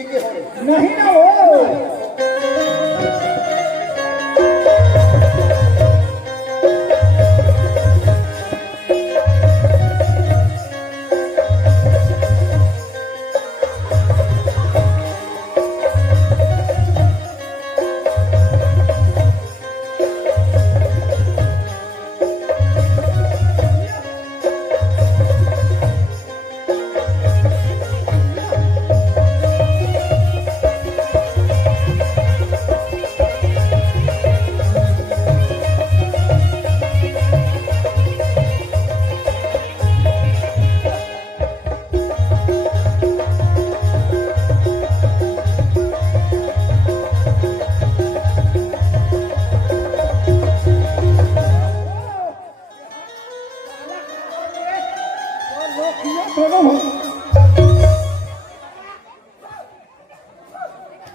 बिजली के हो नहीं ना वो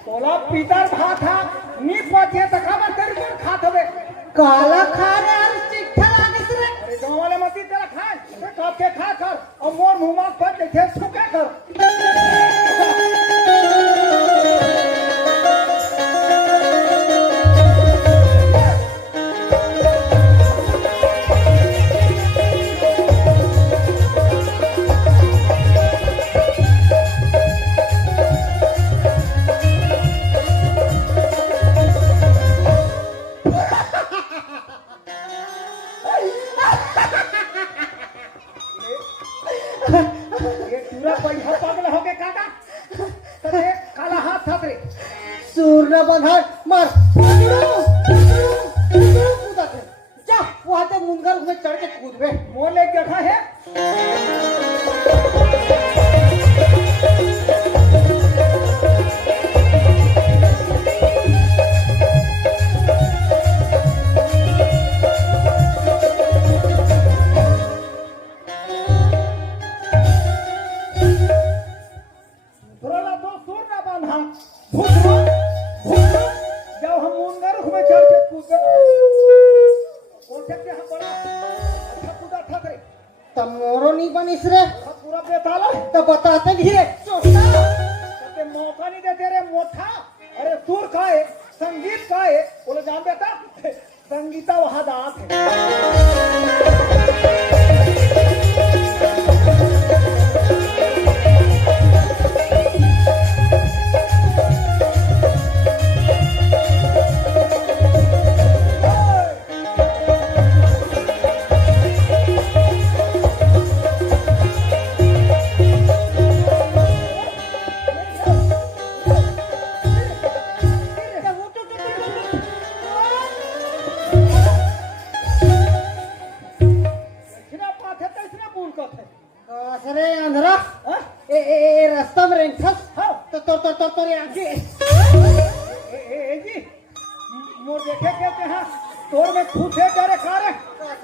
तोला पीतर भात हा नी पचे तकावर तरी कोण खात हवे काला खा रे यार चिट्ठा लागेस रे अरे गाँव वाले मती तेरा खा ते कब के खा कर और मोर मुंह में पर देखे छुके कर ये पूरा पैसा पागल हो गए काका तने काला हाथ था रे सूर्य बंधार मार कूदा थे जा वहां ते मुंगर में चढ़ के कूद बे मोर ले देखा है थोड़ा तो सुर ना बांधा भूखरो भूखरो जब हम मुंगर में चढ़ के कूद वो सकते हम बड़ा अच्छा कूदा था रे तब मोरो नहीं बनिस रे पूरा बेताला तब बताते भी रे चोटा ते मौका नहीं देते रे मोथा अरे सुर का है संगीत का है बोले जान बेटा संगीता वहां दात है अरे अंधरा ए रास्ता में रेंखस तो ये आगे ए जी मोर देखे कहते हैं तोर में खूथे करे कारे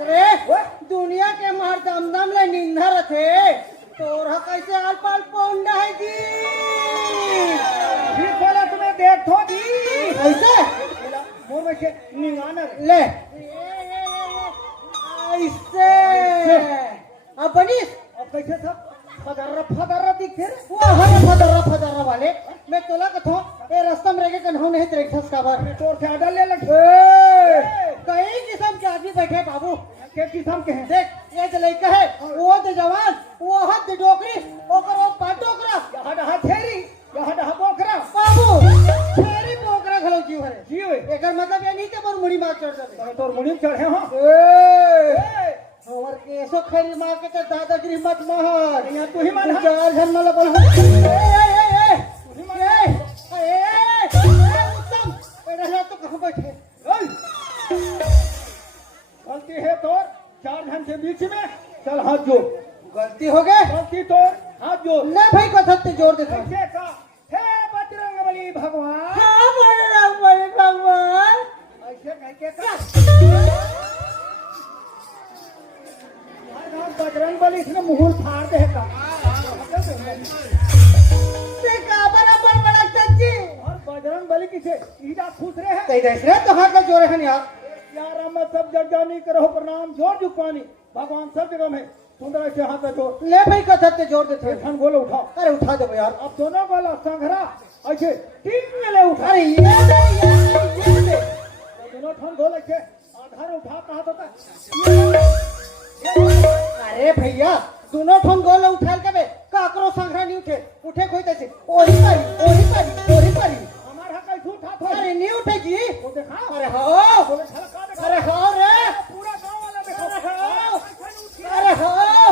अरे दुनिया के मार दमदम ले निंदा रथे तोरा कैसे आल पाल पौंडा है जी फिर बोला तुम्हें देखो जी ऐसे मोर में से निगाना ले ऐसे अब बनीस अब कैसे सब फदर्रा दिखे रे वो हरे फदर्रा वाले मैं तोला कथो ए रास्ता में रह के कन्हौ नहीं त्रेखस का बार तोर से आडा ले लग कई किस्म के आदमी बैठे बाबू के किस्म के हैं देख ये तो लड़का है वो तो जवान वो हाथ डोकरी ओकर वो पाटोकरा यहाँ डहा थेरी यहाँ डहा बोकरा बाबू तेरी पोकरा खलो जीव है जी वे एकर मतलब ये नहीं के मोर मुड़ी मार चढ़ जावे तोर मुड़ी चढ़े हां हमर केसो खरी मार के तो दादागिरी मत मार यहाँ तू ही मान चार घर में बोल ए उत्तम रहना तो कहां बैठे गलती है तोर चार जन के बीच में चल हाथ जोड़ गलती हो गए गलती तोर हाथ जोड़ ले भाई कथते जोड़ दे कैसे का हे बजरंगबली भगवान हां बजरंगबली भगवान ऐसे कह के का बजरंगबली इसने मुहूर्त फाड़ दे का से का बराबर बड़ा सच्ची और बजरंगबली किसे ईदा खुश रहे है तई देख रे तो हाथ का जोड़े हन यार हम सब जग जानी करो प्रणाम जोर जुपानी भगवान सब जगह में सुंदर से हाथ जोड़ ले भाई कथते जोड़ दे थे धन गोले उठाओ अरे उठा दो यार अब दोनों गोला संघरा ऐसे टिंग ले उठा अरे ये दे दोनों ठन गोल ऐसे आधार उठा कहा तो अरे भैया दोनों ठन गोल उठाल के बे काकरो संघरा नहीं उठे उठे कोई तैसे ओही पारी हमारा कैसे उठा था अरे नहीं उठे जी वो देखा अरे हाँ बोले छलका देखा अरे हाँ रे पूरा गांव वाला देखा अरे हाँ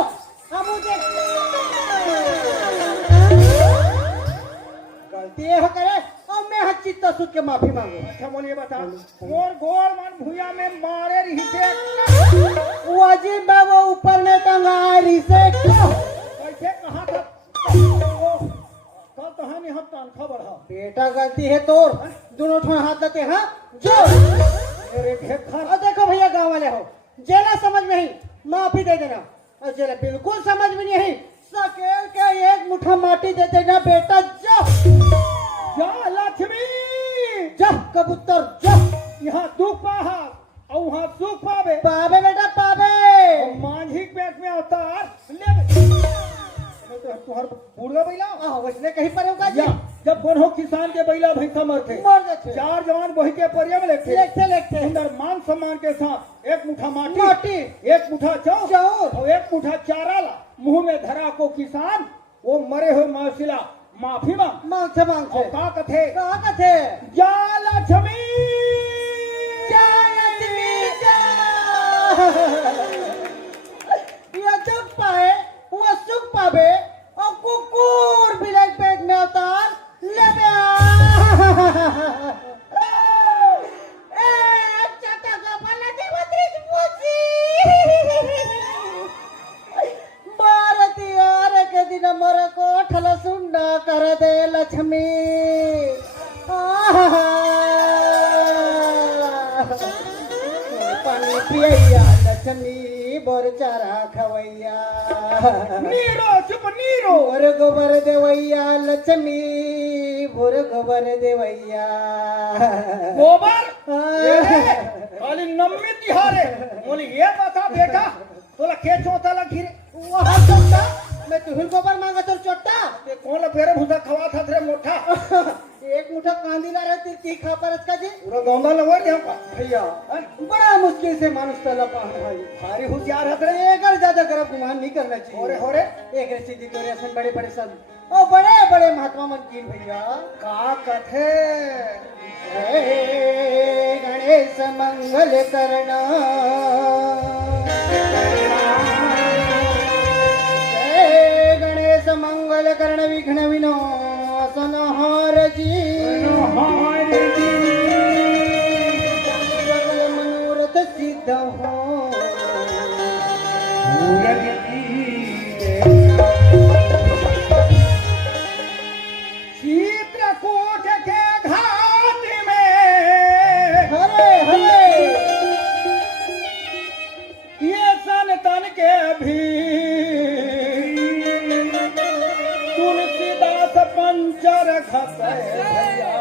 हम मुझे गलती है करे और मैं हच्ची तसुद के माफी मांगू अच्छा बोलिए बता और गोल मन भूया में मारे रही थे वो अजीब बा वो ऊपर में टंगा रही से कैसे कहा था कल तो हम यहाँ कान खबर है बेटा गलती है तोर दोनों ठोन हाथ देते हाँ जो मेरे खेत खा और देखो भैया गांव वाले हो जेला समझ में ही माफी दे देना और जेला बिल्कुल समझ में नहीं सकेल के एक मुट्ठा माटी दे देना बेटा जा जा लक्ष्मी जा कबूतर जा यहाँ दुख पाहा और वहाँ सुख पावे पावे बेटा पावे और मांझिक पेट में अवतार ले तो तुहर बूढ़ा बैला वैसने कहीं पर होगा या जब कौन हो किसान के बैला भैंसा मरते मर जाते चार जवान बही के परिया में लेते लेते अंदर मान सम्मान के साथ एक मुठा माटी माटी एक मुठा चाउर और एक मुठा चारा ला मुंह में धरा को किसान वो मरे हुए मौसिला माफी मांग मांग और का कथे जा लक्ष्मी ये दुख पाए वो सुख पावे और कुकुर बिलाई पेट में अवतार ले के दिन मर को ठल सुंडा कर दे लक्ष्मी पानी पिया लक्ष्मी बोर चारा खवैया नीरो चुप नीरो बोर गोबर देवैया लक्ष्मी बोर गोबर देवैया गोबर खाली नम्मी तिहारे बोली ये बता बेटा तोला के चोता लगी रे वहाँ चोटा मैं तुहिल गोबर मांगा तो चोटा ते कौन फेरे भूसा खवा था रे मोटा एक मुठा कांदी ला रहे तीखा पर इसका जी पूरा गौंदा लगवा दिया का भैया बड़ा मुश्किल से मानुष तला पान भाई भारी होशियार है रे एकर ज्यादा गर्भ गुमान नहीं करना चाहिए हो रे एक सीधी तोरे सन बड़े बड़े सब और बड़े बड़े महात्मा मन की भैया का कथे जय गणेश मंगल करना जय गणेश मंगल कर्ण विघ्न विनाशन हार जी सकल मनोरथ सिद्ध हो चित्रकूट के घाट में हरे हरे ये संतन के भी तुलसीदास पंचर खसे भैया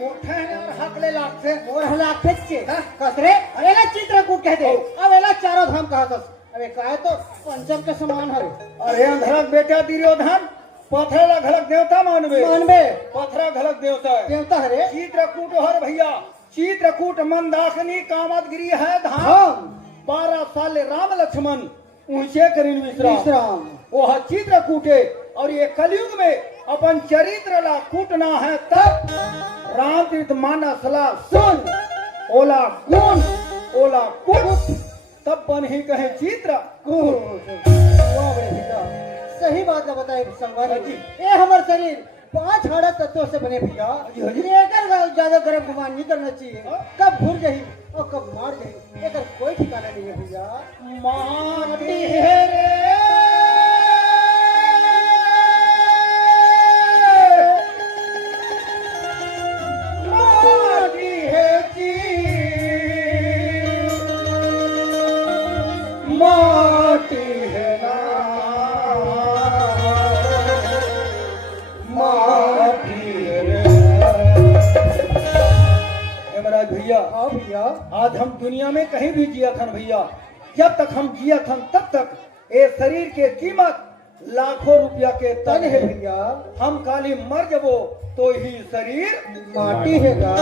मोठे हकले लागते और हला फेंचे कसरे अरेला चित्रकूट कहते अब एला चारों धाम कहा कस अबे काय तो पंचम के समान हरे अरे अंधरक बेटा दुर्योधन पथरा घलक देवता मानवे पथरा घलक देवता है देवता हरे चित्रकूट हर भैया चित्रकूट मंदाकिनी कामतगिरी है धाम 12 साल राम लक्ष्मण ऊंचे करीन विश्राम वो है चित्रकूटे और ये कलयुग में अपन चरित्र ला कूटना है तब राम तीर्थ मानस ला सुन ओला गुण ओला कुट तब बन ही कहे चित्र सही बात है बताए संवाद जी ये हमारे शरीर 5 हाड़ा तत्वों से बने भैया लेकर ज्यादा गर्भ गुमान नहीं करना चाहिए कब भूल जाही और कब मार जाही एकर कोई ठिकाना नहीं है भैया माटी है रे माटी है जी माटी है ना भैया हाँ भैया आज हम दुनिया में कहीं भी जिया था भैया जब तक हम जियत हम तब तक ये शरीर के कीमत लाखों रुपया के तन है भैया। हम काली मर जबो तो ही शरीर माटी हैगा।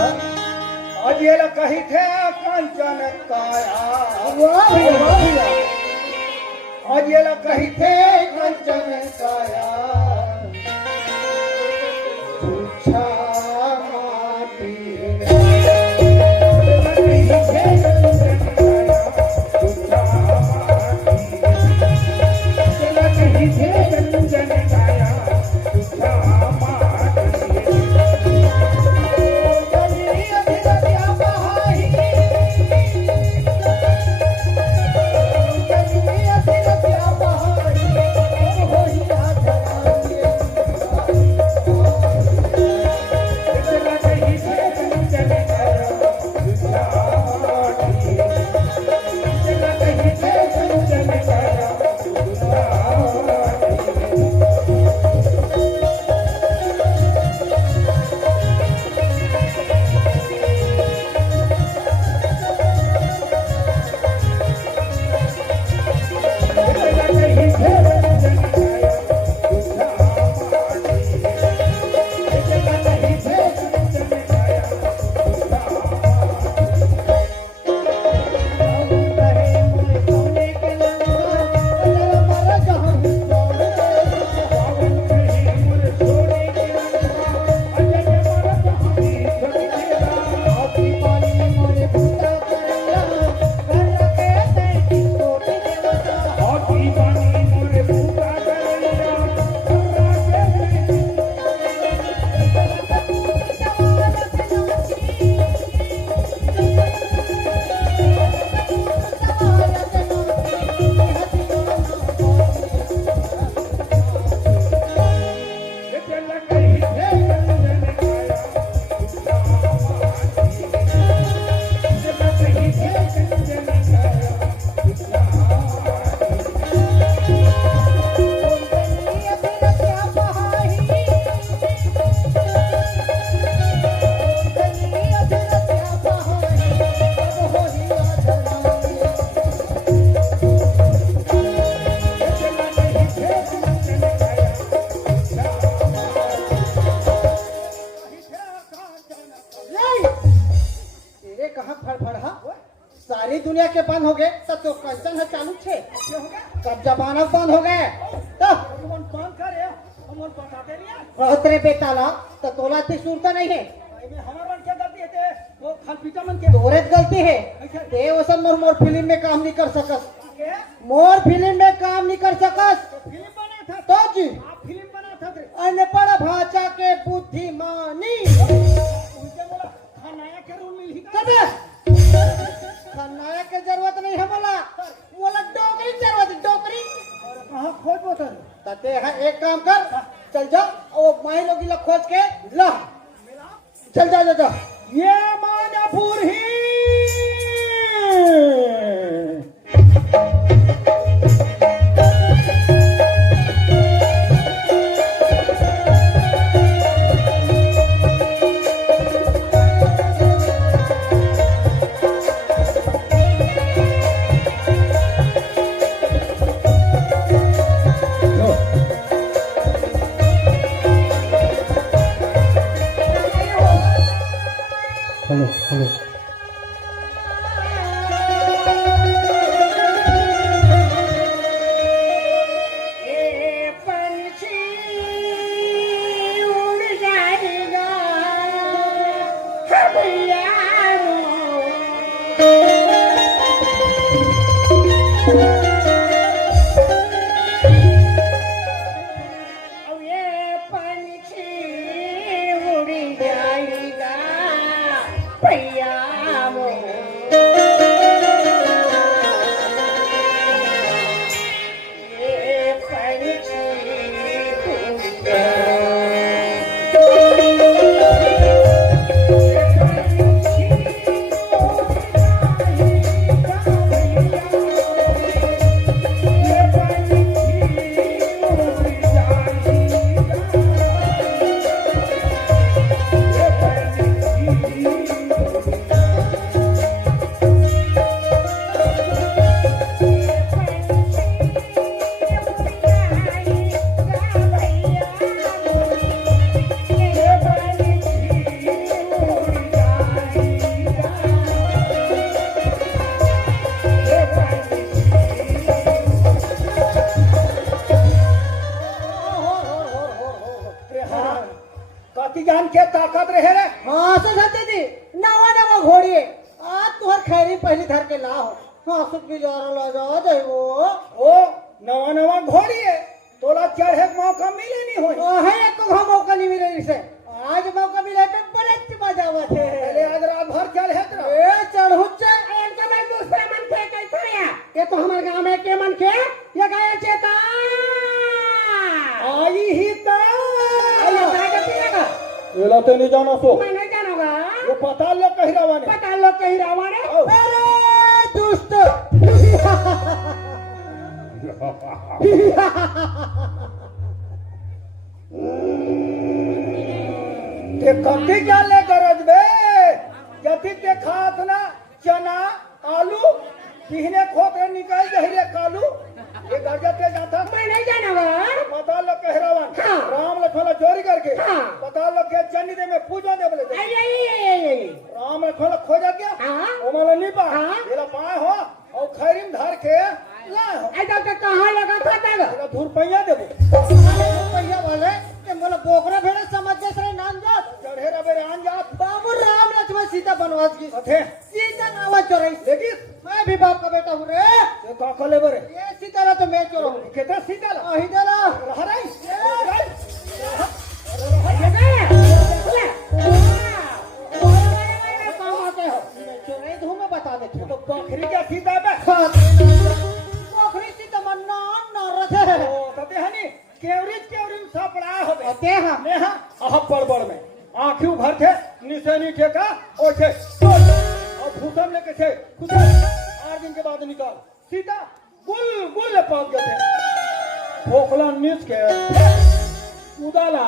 अजेला कही थे कंचन काया, वाह भैया वाह भैया। अजेला कही थे कंचन काया, तुच्छा माटी सारी दुनिया के बंद हो गए तो कंचन है चालू छे। सब जमाना बंद हो गए तो बंद करे हम बताते नहीं है। बहुत रे बेताला तो तोला ती सुनता नहीं है। हमारे मन क्या गलती है वो खलपीटा मन के तोरे गलती है। ते वसन मोर फिल्म में काम नहीं कर सकस। मोर फिल्म में काम नहीं कर सकस। फिल्म बना था तो जी आप फिल्म बना था अनपढ़ भाषा के बुद्धिमानी उनके बोला खनाया के रूल मिल ही कबे खनाया के जरूरत नहीं है। बोला डोकरी जरूरत डोकरी कहाँ खोज बोता तते है। एक काम कर चल जा वो माही लोगी ला खोज के ला चल जा जा, जा। ये मानापुर ही हेलो हेलो तो नहीं जाना सो मैं नहीं जानूंगा। ये पता लो कही रावण पता लो कहीं रावण है। अरे दुष्ट ते कति क्या ले गरज बे यदि ते खात ना चना आलू किहने खोते निकल जहरे कालू ये गरजते जाता मैं नहीं जानूंगा। पता लो कह रावण हाँ। राम लक्ष्मण चोरी करके हाँ। पता लो के चन्नी दे में पूजा दे बोले आई आई आई आई। राम लक्ष्मण खोजा क्या हाँ। ओ माला नहीं पा हाँ। तेरा पाए हो और खैरिम धर के ला हो आई तो कहाँ लगा था तब? तेरा धूर पैया देबो पहिया वाले के मोला बोकरा भेड़े समझ के सरे नाम जात चढ़े रे बेरे आन जात बाबू राम लक्ष्मण सीता बनवास की अथे सीता नावा चोरई देखिस मैं भी बाप का बेटा हूँ रे ये का कले बरे ये सीता ला तो मैं चोरूं कितना सीता ला आही दे ला हराई ये ले। कहाँ आते हो मैं चोरई धूम में बता देता तो हूँ बकरी क्या सीता बे पोखरी सीता मन्ना न रथे ओ कते हनी केवरिज सापड़ा होबे अते हाँ ने हां आह पड़बड़ में आंखियों भर थे निशानी ठेका ओछे और भूतम लेके छे कुछ 8 दिन के बाद निकाल सीता गुल गुल पाक गए फोकला नीच के उदाला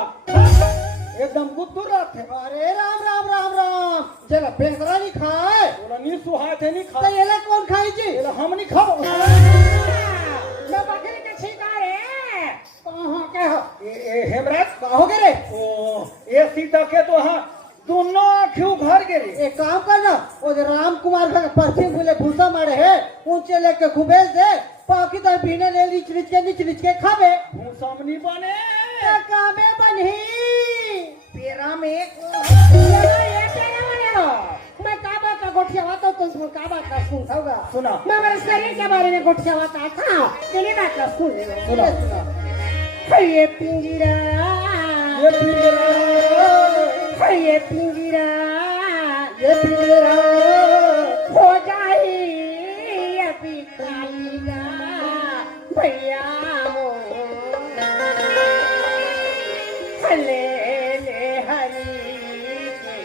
एकदम गुत्तुर थे अरे राम राम राम राम चला बेसरा नहीं खाए बोला नी सुहाए थे नहीं तो खा ये ले कौन खाई जी बोला हम नहीं खाओ मैं बकरी के शिकार है। कहाँ के हो ए हेमराज कहोगे रे ओ ये सीता के तो हां दोनों आंखियों भर गेली एक काम करना वो जो राम कुमार का पर्ची बोले भूसा मारे है ऊंचे लेके खुबेल दे पाकी तर पीने ले लीच लीच के खावे हूं सामनी बने कामे बनी पेरा में ये तेरे वाले हो। मैं काबा का गोठिया वाता हूँ, तुम काबा का सुन होगा। सुना मैं मेरे शरीर के बारे में गोठिया वाता था। तेरी बात का सुन ले। सुना ये पिंजरा, ये पिंजरा ये पिंजरा, ये पिंजरा हो जाए अभी खाएगा भैया ले ले हरी के।